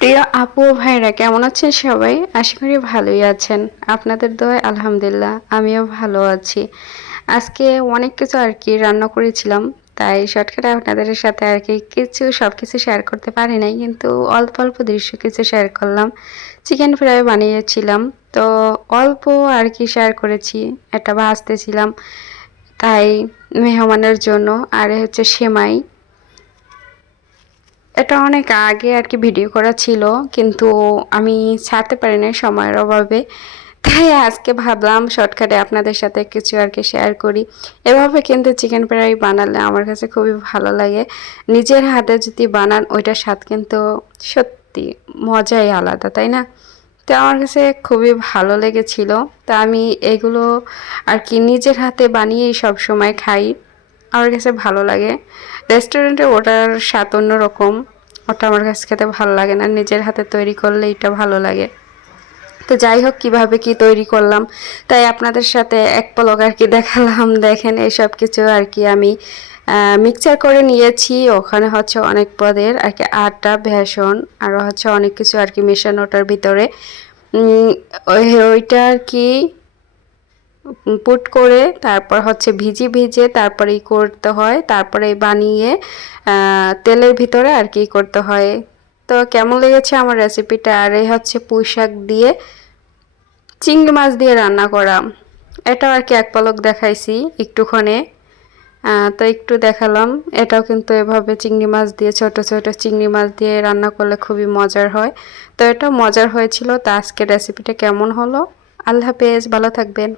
প্রিয় আপু ও ভাইরা কেমন আছেন সবাই? আশা করি ভালোই আছেন। আপনাদের দোয়ায় আলহামদুলিল্লাহ আমিও ভালো আছি। আজকে অনেক কিছু আর কি রান্না করেছিলাম। তাই শর্টকাটে আপনাদের সাথে আর কি সবকিছু শেয়ার করতে পারি নাই। কিন্তু অল্প, অল্প দৃশ্য কিছু শেয়ার করলাম। চিকেন ফ্রাই বানিয়েছিলাম। তো অল্প আর কি শেয়ার করেছি। একটা ভাজতেছিলাম। তাই মেহমানের জন্য। আর হচ্ছে সেমাই। এটা অনেক আগে আর কি ভিডিও করা ছিল, কিন্তু আমি ছাড়তে পারি নাই সময়ের অভাবে। তাই আজকে ভাবলাম শর্টকাটে আপনাদের সাথে কিছু আর কি শেয়ার করি। এভাবে কিন্তু চিকেন ফ্রাই বানালে আমার কাছে খুবই ভালো লাগে। নিজের হাতে যদি বানান ওইটার স্বাদ কিন্তু সত্যি মজাই আলাদা, তাই না? তো আমার কাছে খুবই ভালো লেগেছিল। তা আমি এগুলো আর কি নিজের হাতে বানিয়েই সব সময় খাই। আমার কাছে ভালো লাগে। রেস্টুরেন্টে ওটার স্বাদ অন্যরকম। ওটা আমার কাছে খেতে ভালো লাগে না। নিজের হাতে তৈরি করলে এটা ভালো লাগে। তো যাই হোক কিভাবে কি তৈরি করলাম তাই আপনাদের সাথে এক পলক আর কি দেখালাম। দেখেন এসব কিছু আর কি আমি মিক্সচার করে নিয়েছি। ওখানে হচ্ছে অনেক পদের আর কি আটা, বেসন আরও হচ্ছে অনেক কিছু আর কি মেশানোটার ভিতরে উম, ওইটা আর কি পুট করে তারপর হচ্ছে ভিজে তারপরেই করতে হয়, তারপরে বানিয়ে তেলের ভিতরে আর কি করতে হয়। তো কেমন লেগেছে আমার রেসিপিটা? আর এই হচ্ছে পুঁই শাক দিয়ে চিংড়ি মাছ দিয়ে রান্না করা। এটাও আর কি এক পলক দেখাইছি একটুখানে। তো একটু দেখালাম। এটাও কিন্তু এভাবে চিংড়ি মাছ দিয়ে ছোট ছোট চিংড়ি মাছ দিয়ে রান্না করলে খুবই মজার হয়। তো এটা মজার হয়েছিল। তো আজকে রেসিপিটা কেমন হলো? আল্লাহ হাফেজ, ভালো থাকবেন।